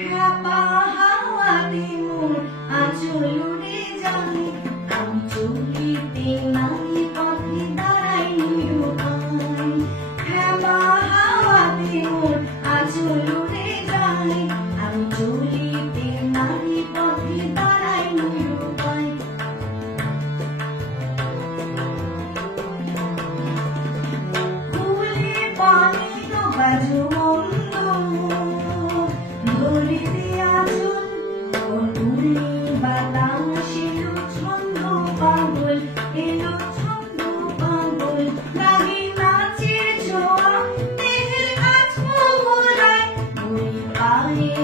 খ্যাপা হাওয়াতে মোর আঁচল উড়ে যায়, আমি চলিতে নাই পথে দাঁড়াই নিরুপায়। খ্যাপা হাওয়াতে মোর আঁচল উড়ে যায়, আমি চলিতে নাই পথে দাঁড়াই নিরুপায়। ফুলে পানি ডোবা ঝুমন্ত, ধরিতে আঁচল উড়ে বাতাস এলো ছন্দ পাগল, এলো ছন্দ পাগল। লাগে নাচের ছোঁয়া দেহের কাছ মোহরায়, ওই পায়ে